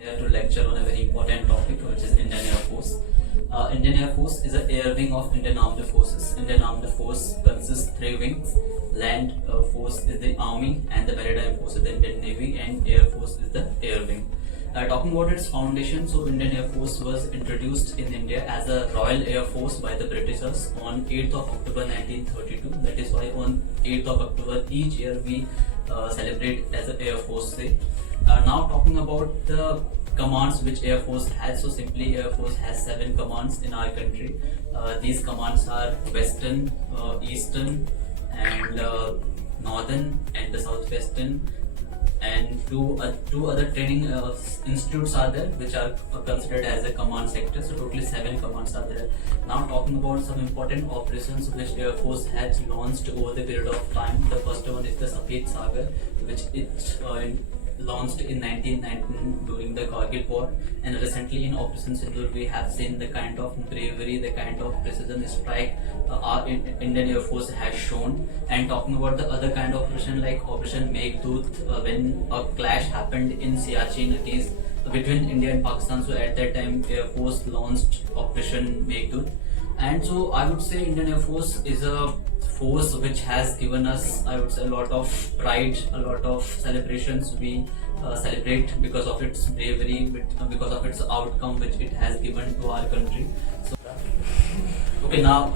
Here to lecture on a very important topic, which is Indian Air Force. Indian Air Force is an air wing of Indian Armed Forces. Indian Armed Force consists three wings. Land Force is the Army, and the Maritime Force is the Indian Navy, and Air Force is the air wing. Talking about its foundation, so Indian Air Force was introduced in India as a Royal Air Force by the Britishers on 8th of October 1932. That is why on 8th of October each year we celebrate as a Air Force Day. Now talking about the commands which Air Force has, so simply Air Force has 7 commands in our country. These commands are Western, Eastern, and Northern, and the Southwestern, and two other training institutes are there which are considered as a command sector. So totally 7 commands are there. Now talking about some important operations which Air Force has launched over the period of time. The first one is the Safed Sagar, which it launched in 1919 during the Kargil War, and recently in Operation Sindoor we have seen the kind of bravery, the kind of precision strike our Indian Air Force has shown. And talking about the other kind of operation like Operation Meghdut, when a clash happened in Siachen, it is between India and Pakistan, so at that time Air Force launched Operation Meghdut. And so I would say Indian Air Force is a force which has given us, I would say, a lot of pride, a lot of celebrations. We celebrate because of its bravery, because of its outcome which it has given to our country. So, okay, now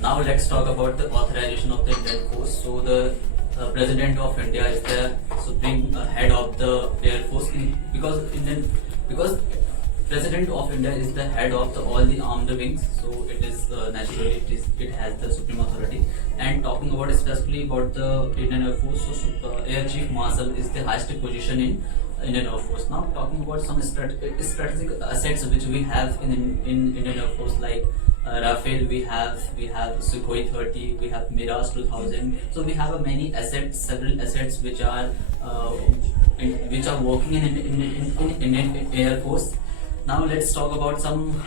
let's talk about the authorization of the Indian Force. So the President of India is the supreme head of the Air Force, because President of India is the head of all the armed wings, so it is naturally it has the supreme authority. And talking about especially about the Indian Air Force, so Air Chief Marshal is the highest position in Indian Air Force. Now talking about some strategic assets which we have in Indian Air Force, like Rafale, we have Sukhoi 30, we have Mirage 2000. So we have many assets, several assets which are working in Indian Air Force. Now let's talk about some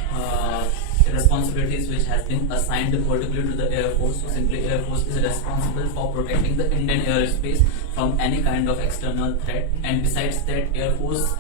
responsibilities which has been assigned particularly to the Air Force. So simply Air Force is responsible for protecting the Indian airspace from any kind of external threat, and besides that Air Force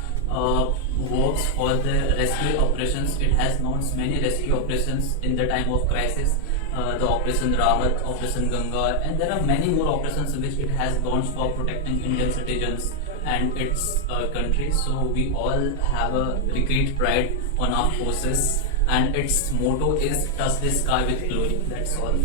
works for the rescue operations. It has launched many rescue operations in the time of crisis, the Operation Rahat, Operation Ganga, and there are many more operations which it has launched for protecting Indian citizens and its country. So we all have a great pride on our forces, and its motto is touch the sky with glory. That's all.